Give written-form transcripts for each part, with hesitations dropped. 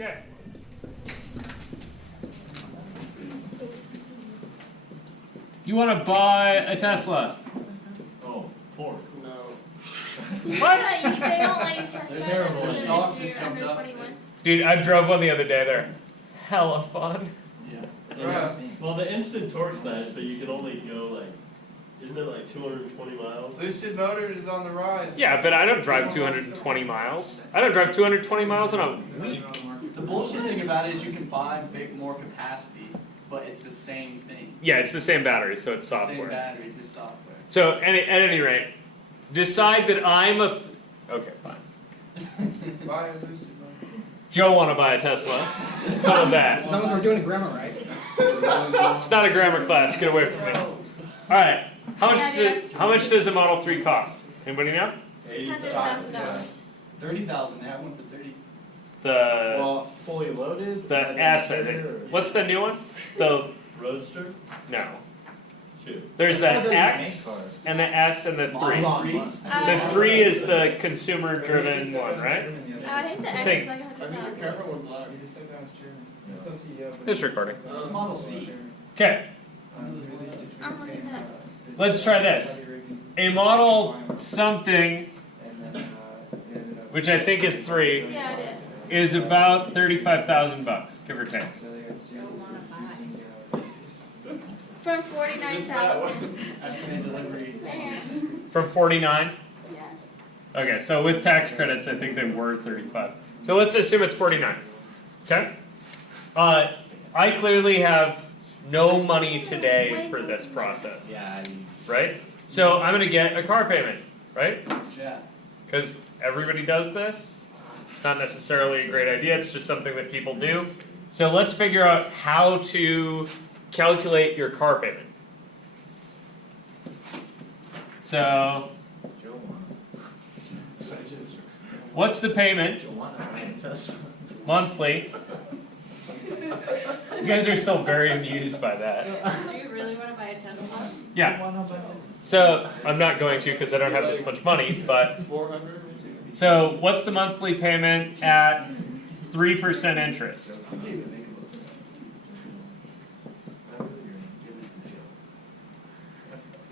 Okay. You want to buy a Tesla? Oh, Ford. No. What? Yeah, they don't let you test They're drive terrible. them The stock if just you're jumped under up. 21. Dude, I drove one the other day. They're hella fun. Yeah. Well, the instant torque's nice, but you can only go like, isn't it like 220 miles? Lucid Motors is on the rise. Yeah, but I don't drive 220 miles. I don't drive 220 miles in a week. The bullshit thing about it is you can buy more capacity, but it's the same thing. Yeah, it's the same battery, so it's Same software. batteries, it's software. So, at any rate, decide that I'm a. Okay, fine. Buy a Lucid Motor. Joe want to buy a Tesla. How about that? As long as we're doing grammar right. It's not a grammar class. Get away from me. All right. How much does a Model 3 cost? Anybody know? $100,000. 30,000, they have one for 30. The Well, fully loaded. S, I think. What's the new one? The Roadster? no. Shoot. There's the That's not those X main cars. and the S and the 3. Model The 3 is the consumer-driven one, right? I think the X Think. is like I think your 100,000. camera went black. He just stepped down as chairman. He's still CEO. but It's he's, recording. It's Model C. Okay. he released it to I'm his looking game, at it. Let's try this. Saudi Arabian A Model something, and then, it ended up- which I think is 3, Yeah, it is about $35,000, give or take. So they got sued. is. From 49,000. Estimated delivery. From 49? Yeah. Okay, so with tax credits, I think they were 35. So let's assume it's 49. Okay? I clearly have no money today for this process, Yeah, right? So I'm going to get a car payment, right? yeah. Because everybody does this. It's not necessarily a great idea, it's just something that people do. So let's figure out how to calculate your car payment. So, what's the payment monthly? You guys are still very amused by that. Do you really want to buy a Tesla? Yeah. So, I'm not going to because I don't have this much money, but 400? so what's the monthly payment at 3% interest?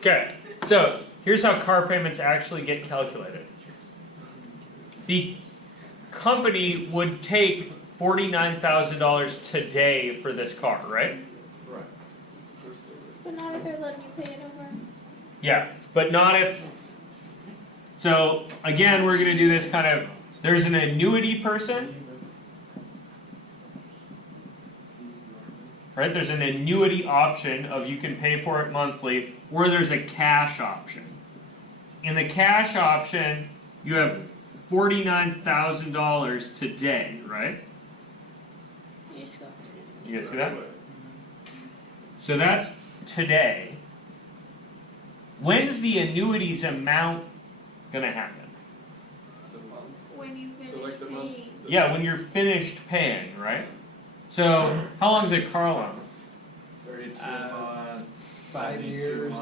Okay, so here's how car payments actually get calculated. The company would take $49,000 today for this car, right? Right. But not if they're letting you pay it over. Yeah, but not if. So again, we're going to do this kind of. There's an annuity person, right? There's an annuity option of you can pay for it monthly, or there's a cash option. In the cash option, you have $49,000 today, right? You just go. You guys see that? So that's today. When's the annuities amount gonna happen? When you finish So like the month- paying. Yeah, when you're finished paying, right? So how long is a car loan? 32 5 years,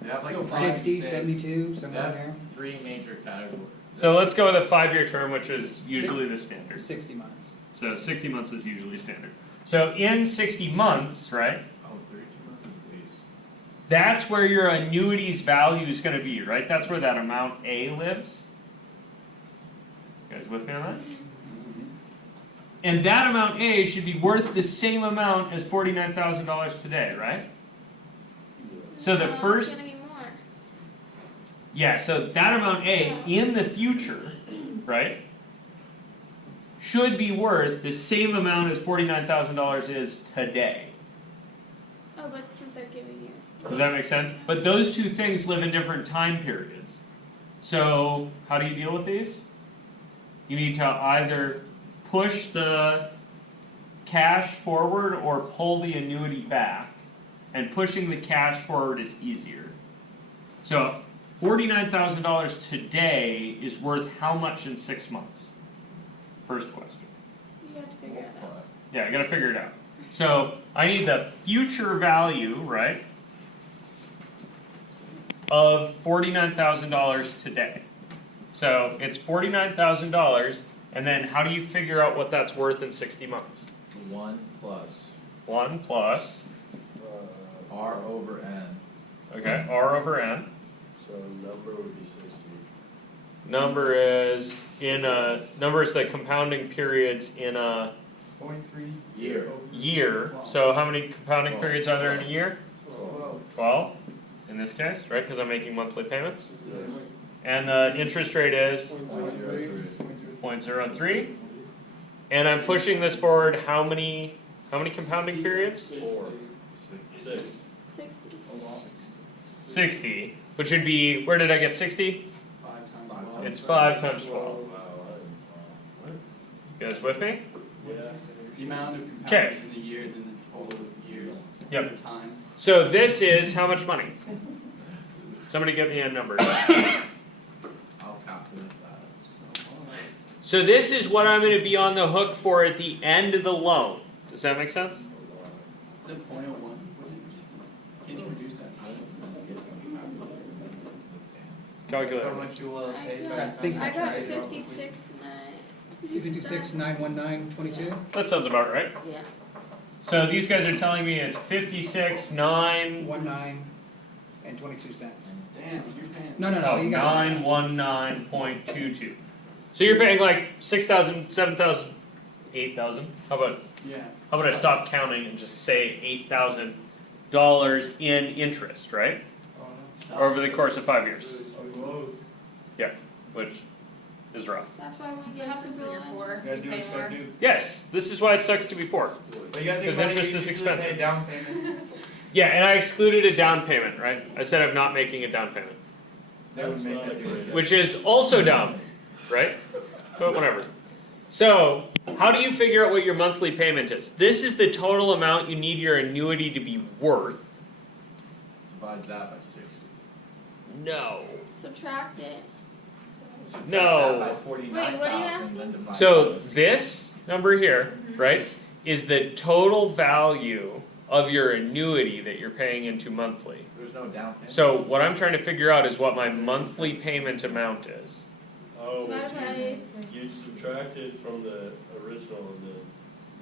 They have like 60, 72, somewhere in Yeah. there. 3 major categories. So let's go with a 5-year term, which is usually the standard. 60 months. So 60 months is usually standard. So in 60 months, right? Oh, 32 months at least. That's where your annuities value is going to be, right? That's where that amount A lives. You guys with me on that? And that amount A should be worth the same amount as $49,000 today, right? So the No, first, It's gonna be more. yeah, so that amount A in the future, right, should be worth the same amount as $49,000 is today. Oh, but since they're giving you. Does that make sense? But those two things live in different time periods. So how do you deal with these? You need to either push the cash forward or pull the annuity back. And pushing the cash forward is easier. So $49,000 today is worth how much in 6 months? First question. You have to figure it out. Yeah, I gotta figure it out. So I need the future value, right, of $49,000 today. So it's $49,000 And then how do you figure out what that's worth in 60 months? 1 plus 1 plus, R over N. okay, R over N. So number would be 60. Number is the compounding periods in a 0.3 Year. year. So how many compounding periods are there in a year? 12. 12 in this case, right? Because I'm making monthly payments. And the interest rate is 0.03. And I'm pushing this forward how many compounding periods? 4. 6. 60. 60, which would be, where did I get 60? 5 times 12. It's 5 times 12. Wow, You guys with me? yeah. The amount of Okay. compounders in the year, then the total of years. Yep. Over time. So this is how much money? Somebody give me a number. I'll calculate that. So this is what I'm going to be on the hook for at the end of the loan. Does that make sense? Is it 0.01? Can you reduce that? Calculate. How much you I pay got- by the think time I that's got right. 56, 56,919.22. That sounds about right. Yeah. So these guys are telling me it's 56, 9, 19 and 22 cents. Damn, you're paying. No, no, no, oh, you got 919.22. So you're paying like 6,000, 7,000, 8,000. How about Yeah. I stop counting and just say $8,000 in interest, right? Over the course of 5 years. Yeah, which is rough. That's why when What you happens in year 4? Gotta You do pay what you gotta more? do. Yes, this is why it sucks to be poor. But you gotta think Because about it, interest you is usually pay expensive. down payment. Yeah, and I excluded a down payment, right? I said I'm not making a down payment, That would That's make not a a difference. great which is also dumb, right? But whatever. So, how do you figure out what your monthly payment is? This is the total amount you need your annuity to be worth. Divide that by 60. No. subtract it. Subtract No. that by 49,000, what are you then asking? divide So that by 60. this number here, right, is the total value of your annuity that you're paying into monthly. There's no down payment. So what I'm trying to figure out is what my monthly payment amount is. Oh, Divided by, you'd subtract it from the original and then,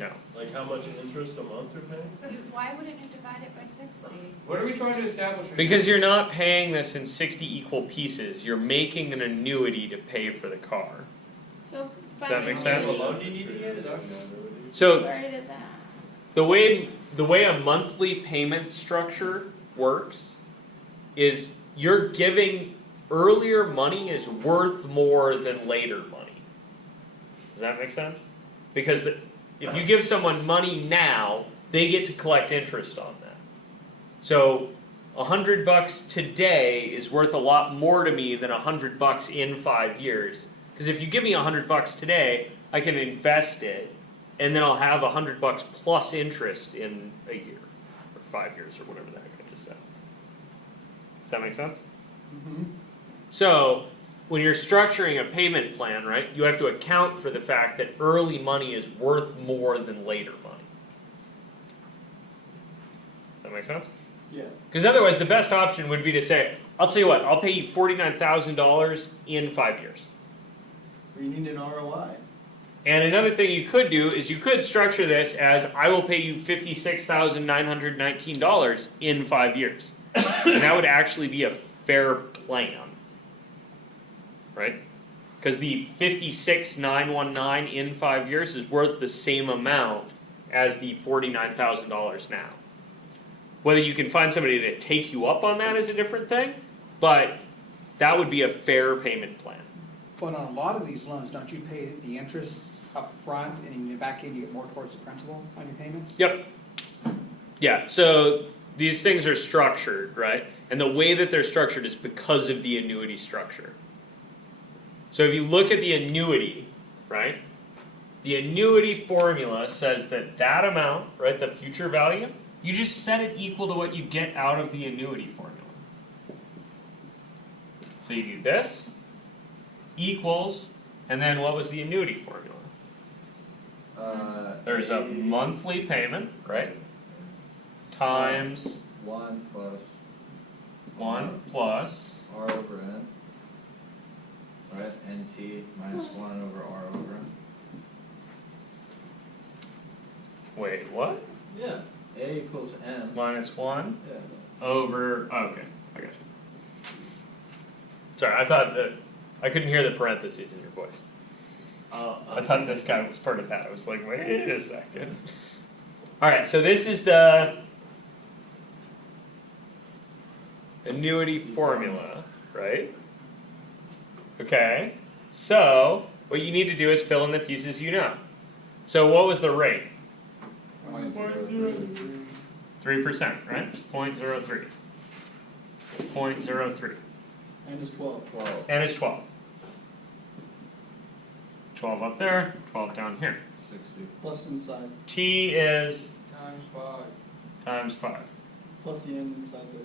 No. like how much interest a month you're paying? But why wouldn't you divide it by 60? What are we trying to establish? right Because now? you're not paying this in 60 equal pieces. You're making an annuity to pay for the car. so Does that make How sense? much of a loan do you need to get? Is that what you're saying? So Where did that? the way a monthly payment structure works is you're giving earlier money is worth more than later money. Does that make sense? Because if you give someone money now, they get to collect interest on that. So $100 today is worth a lot more to me than $100 in 5 years. Because if you give me $100 today, I can invest it, and then I'll have $100 plus interest in a year, or 5 years, or whatever the heck I just said. Does that make sense? So, when you're structuring a payment plan, right, you have to account for the fact that early money is worth more than later money. Does that make sense? Yeah. Because otherwise, the best option would be to say, I'll tell you what, I'll pay you $49,000 in 5 years. You need an ROI. And another thing you could do is you could structure this as, I will pay you $56,919 in 5 years. And that would actually be a fair plan. Right? Because the $56,919 in 5 years is worth the same amount as the $49,000 now. Whether you can find somebody to take you up on that is a different thing, but that would be a fair payment plan. But on a lot of these loans, don't you pay the interest up front, and in the back end you get more towards the principal on your payments? Yep. Yeah, so these things are structured, right? And the way that they're structured is because of the annuity structure. So if you look at the annuity, right? The annuity formula says that that amount, right, the future value, you just set it equal to what you get out of the annuity formula. So you do this, equals, and then what was the annuity formula? There's a monthly payment, right? Times 1 plus 1 plus, R over N. Right? NT minus 1 over R over N. wait, what? Yeah, A equals M, Minus 1 yeah. over, oh, okay, I got you. Sorry, I thought that, I couldn't hear the parentheses in your voice. I thought this guy was part of that. I was like, wait a second. Alright, so this is the annuity formula, right? Okay, so what you need to do is fill in the pieces you know. So what was the rate? 3%, right? 0.03. 0.03. And it's 12. 12, And it's 12. 12 up there, 12 down here. 60. Plus inside. T is Times 5. times 5. Plus the end inside the.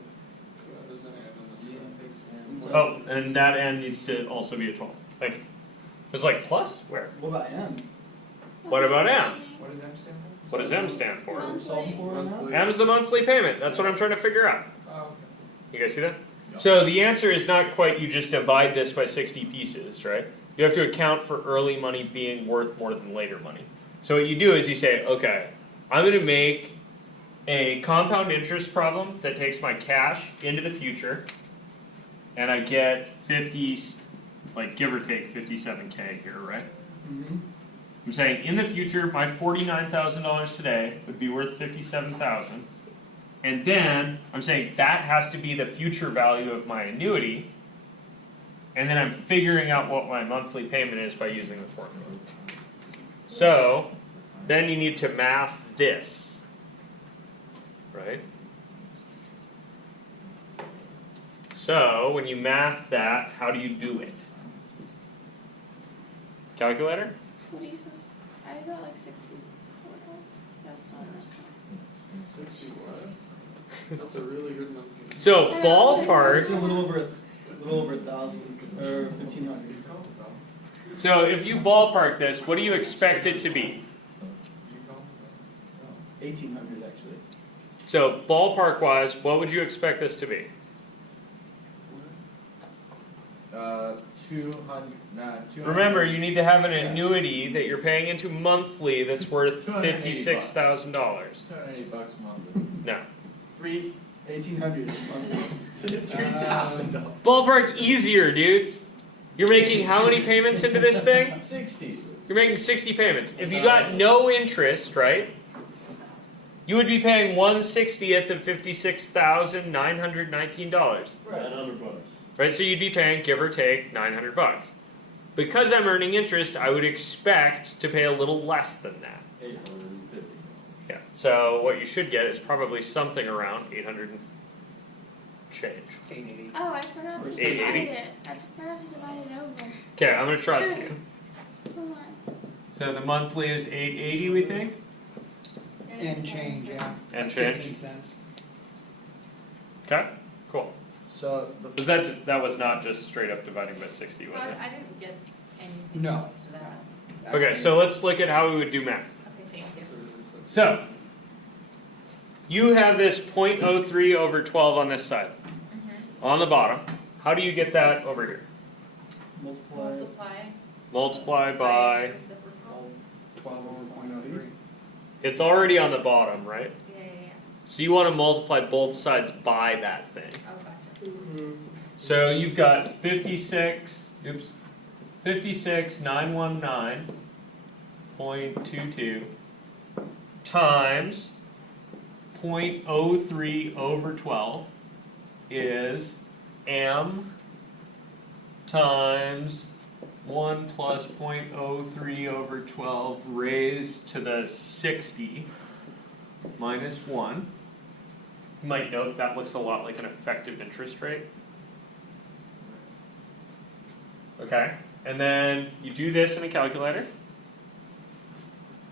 There's an M in the Inside. Oh, and that n needs to also be a 12. Thank you. It was like plus? Where? What about M? What about M? What does M stand for? What does M stand for? What are we solving for right now? Monthly. M is the monthly payment. That's what I'm trying to figure out. Oh, okay. You guys see that? So the answer is not quite you just divide this by 60 pieces, right? You have to account for early money being worth more than later money. So what you do is you say, okay, I'm going to make a compound interest problem that takes my cash into the future, and I get 50, like give or take 57K here, right? Mm-hmm. I'm saying in the future, my $49,000 today would be worth $57,000. And then I'm saying that has to be the future value of my annuity. And then I'm figuring out what my monthly payment is by using the formula. So then you need to math this, right? So when you math that, how do you do it? Calculator? What are you supposed to, I got like 64. That's not enough. 60 what? That's a really good number. So It's ballpark. a little over 1,000 or 1,500. So if you ballpark this, what do you expect it to be? 1,800 actually. So ballpark wise, what would you expect this to be? 200, nah, 200. Remember, you need to have an annuity that you're paying into monthly that's worth $280. $56,000. $280 monthly. No. 1,800 $3,000. Ballpark easier, dudes. You're making how many payments into this thing? 60. You're making 60 payments. If you got no interest, right? You would be paying 1/60th of $56,919. $900. Right, so you'd be paying, give or take, $900. Because I'm earning interest, I would expect to pay a little less than that. 850. Yeah. So what you should get is probably something around 800 and change. 880. Oh, I forgot to 880? divide it. I forgot to divide it over. Okay, I'm gonna trust you. Come on. So the monthly is 880, we think, And change, yeah. and Like change. 15 cents. Okay, cool. So Was that was not just straight up dividing by 60, was it? I didn't get anything No. close to that. Okay, so let's look at how we would do math. Okay, thank you. So you have this 0.03 over 12 on this side. On the bottom, how do you get that over here? multiply. Multiply By by, its reciprocal. 12 over 0.03. it's already on the bottom, right? Yeah. So you want to multiply both sides by that thing. Oh, gotcha. So you've got 56,919.22 times 0.03 over 12 is m times 1 plus 0.03 over 12 raised to the 60 minus 1. You might note that looks a lot like an effective interest rate. Okay, and then you do this in a calculator,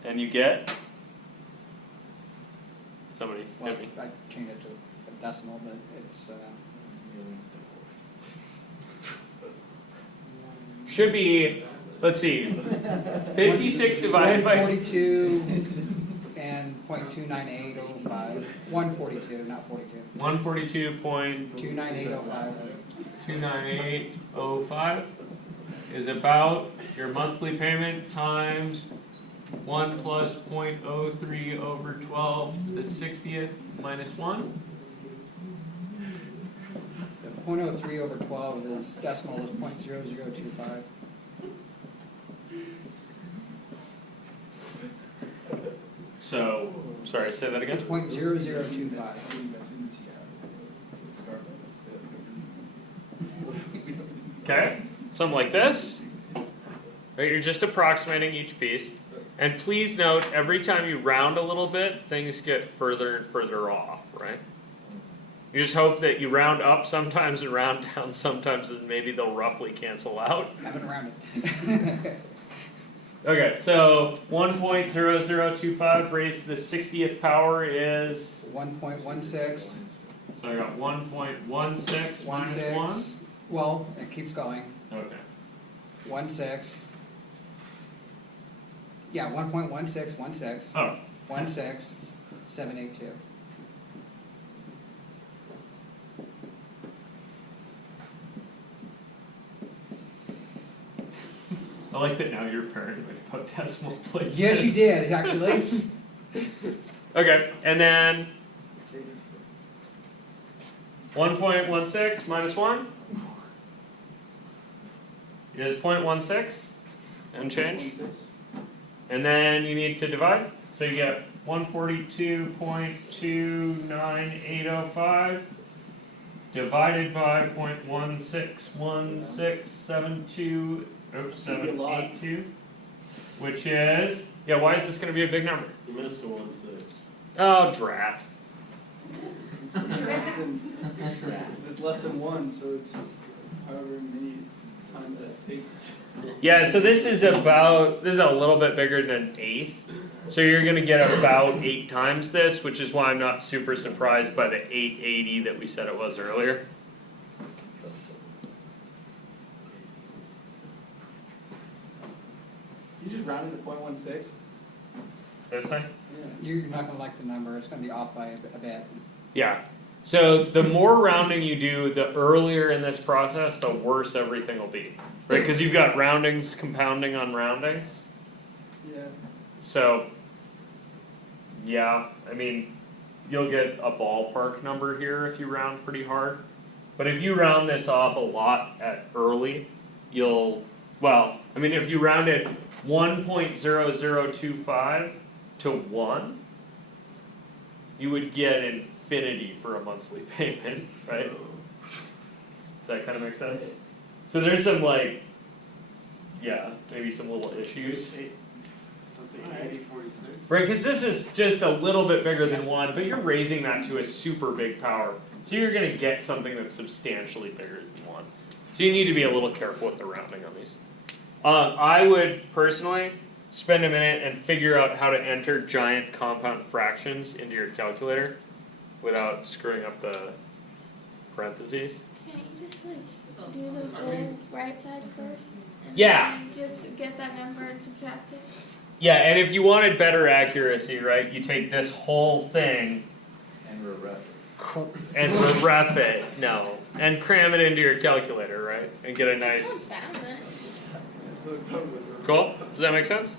and you get, somebody, Well, hit me. I changed it to a decimal, but it's, Should be, let's see, 56 divided by, 142 and 0.29805. 142, not 42. 142.29805 29805. is about your monthly payment times 1 plus 0.03 over 12 to the 60th minus 1. So 0.03 over 12 is decimal is 0.0025. So, sorry, say that again. It's 0.0025. Okay, something like this. Right, you're just approximating each piece. And please note, every time you round a little bit, things get further and further off, right? You just hope that you round up sometimes and round down sometimes, and maybe they'll roughly cancel out. Haven't rounded. Okay, so 1.0025 raised to the 60th power is, 1.16. so I got 1.16 minus 16. Well, it keeps going. 1. Okay. 16. Yeah, 1.1616. Oh, 16782. I like that now you're paranoid about decimal places. Yes, you did, actually. Okay, and then 1.16 minus 1 is 0.16 and change. And then you need to divide, so you get 142.29805 divided by 0.161672, oops, 782, which is, yeah, why is this going to be a big number? You missed a 1/6. Oh, drat. Less than, it's less than 1, so it's however many times that takes. Yeah, so this is a little bit bigger than an eighth. So you're going to get about 8 times this, which is why I'm not super surprised by the 880 that we said it was earlier. You just rounded to 0.16? This thing? You're not going to like the number. It's going to be off by a bit. Yeah. So the more rounding you do, the earlier in this process, the worse everything will be. Right? Because you've got roundings compounding on roundings. Yeah. So, yeah, I mean, you'll get a ballpark number here if you round pretty hard. But if you round this off a lot at early, if you rounded 1.0025 to 1, you would get infinity for a monthly payment, right? Does that kind of make sense? So there's some maybe some little issues. So it's like 8046. Right, because this is just a little bit bigger than 1, but you're raising that to a super big power. So you're going to get something that's substantially bigger than 1. So you need to be a little careful with the rounding on these. I would personally spend a minute and figure out how to enter giant compound fractions into your calculator without screwing up the parentheses. Can't you just do the whole right side first? And Yeah. then just get that number and subtract it? Yeah, and if you wanted better accuracy, right, you take this whole thing And we're rough. and ref it, and cram it into your calculator, right, and get a nice. Cool. Does that make sense?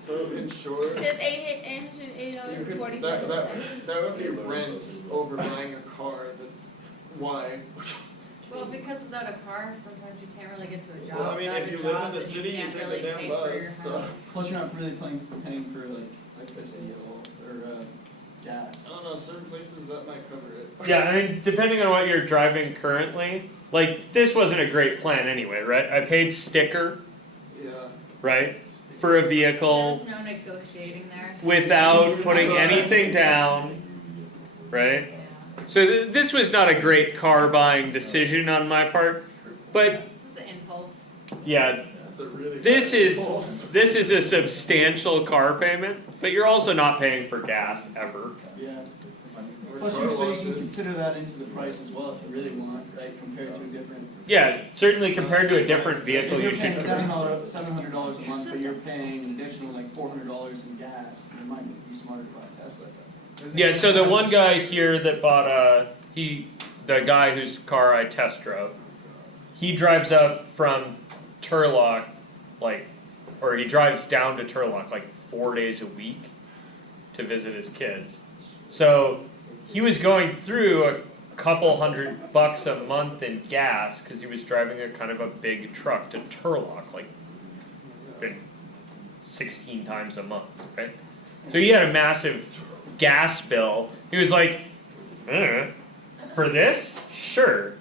So in short, Just $880.40. that would be rent over buying a car, why? Well, because without a car, sometimes you can't really get to a job. Well, I mean, Without if a you job, live in the then city, you can't take really the damn pay for your bus, so. house. Plus you're not really paying for electricity or gas. I don't know, certain places that might cover it. Yeah, I mean, depending on what you're driving currently, like, this wasn't a great plan anyway, right? I paid sticker, Yeah. right, for a vehicle There's no negotiating there. without putting anything down, right? Yeah. So this was not a great car buying decision on my part, but It was the impulse. yeah, That's a really. this bad is impulse. this is a substantial car payment, but you're also not paying for gas ever. Yeah. Or Plus car you, so you can washes. consider that into the price as well if you really want, right, compared to a different. Yeah, certainly compared to a different vehicle, If you you're paying should. $700 a month, but you're paying an additional like $400 in gas, it might be smarter to buy a Tesla. Yeah, so the one guy here that bought the guy whose car I test drove, he drives up from Turlock, or he drives down to Turlock like 4 days a week to visit his kids. So he was going through a couple $100 a month in gas because he was driving a kind of a big truck to Turlock, like 16 times a month, right? So he had a massive gas bill. He was like, for this? Sure.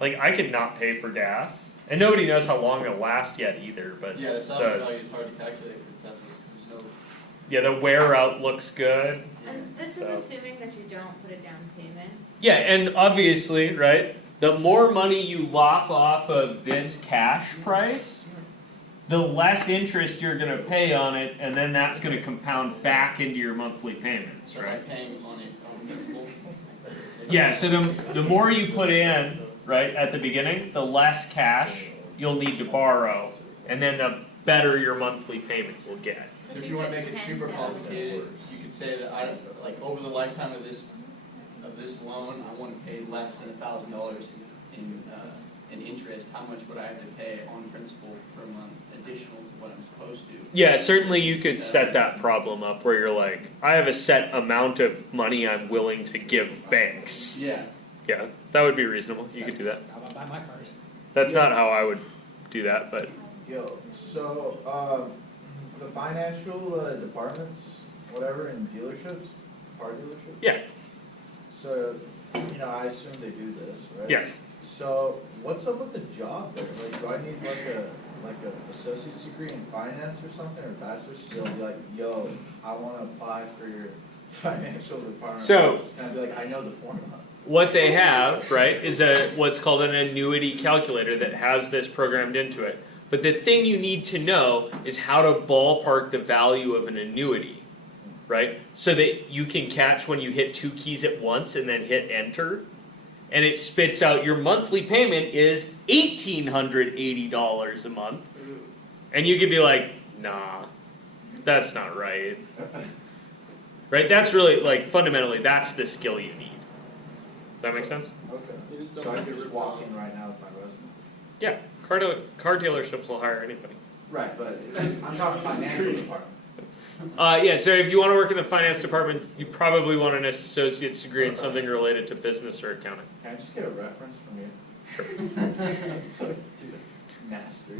Like, I could not pay for gas. And nobody knows how long it'll last yet either, but Yeah, the salvage value is hard to calculate for Teslas, because there's no. yeah, the wear out looks good. And this is So. assuming that you don't put a down payment. Yeah, and obviously, right, the more money you lock off of this cash price, the less interest you're gonna pay on it, and then that's gonna compound back into your monthly payments, So it's right? like paying on it on principal. Yeah, so the more you put in, right, at the beginning, the less cash you'll need to borrow, and then the better your monthly payment will get. If you wanna make it super complicated, you could say that it's like over the lifetime of this loan, I wanna pay less than $1,000 in interest. How much would I have to pay on principal per month additional to what I'm supposed to? Yeah, certainly you could set that problem up where you're like, I have a set amount of money I'm willing to give banks. Yeah. Yeah, that would be reasonable, you could do that. How about buy my cars? That's not how I would do that, but Yo, so, the financial, departments, whatever, in dealerships, car dealerships? yeah, So, I assume they do this, right? yes. So, what's up with the job there? Like, do I need like a associate's degree in finance or something, or a bachelor's to be like, yo, I wanna apply for your financial department? So- And I'd be like, I know the formula. What they have, right, is what's called an annuity calculator that has this programmed into it. But the thing you need to know is how to ballpark the value of an annuity, right? So that you can catch when you hit 2 keys at once and then hit enter. And it spits out your monthly payment is $1,880 a month. And you could be like, nah, that's not right. Right? That's really, like, fundamentally, that's the skill you need. Does that make sense? Okay. You just don't So I have could to just rip walk off. in right now with my resume? Yeah, car dealerships will hire anybody. Right, but I'm talking financial department. Yeah, so if you want to work in the finance department, you probably want an associate's degree in something related to business or accounting. Can I just get a reference from you? Sure. Dude, master.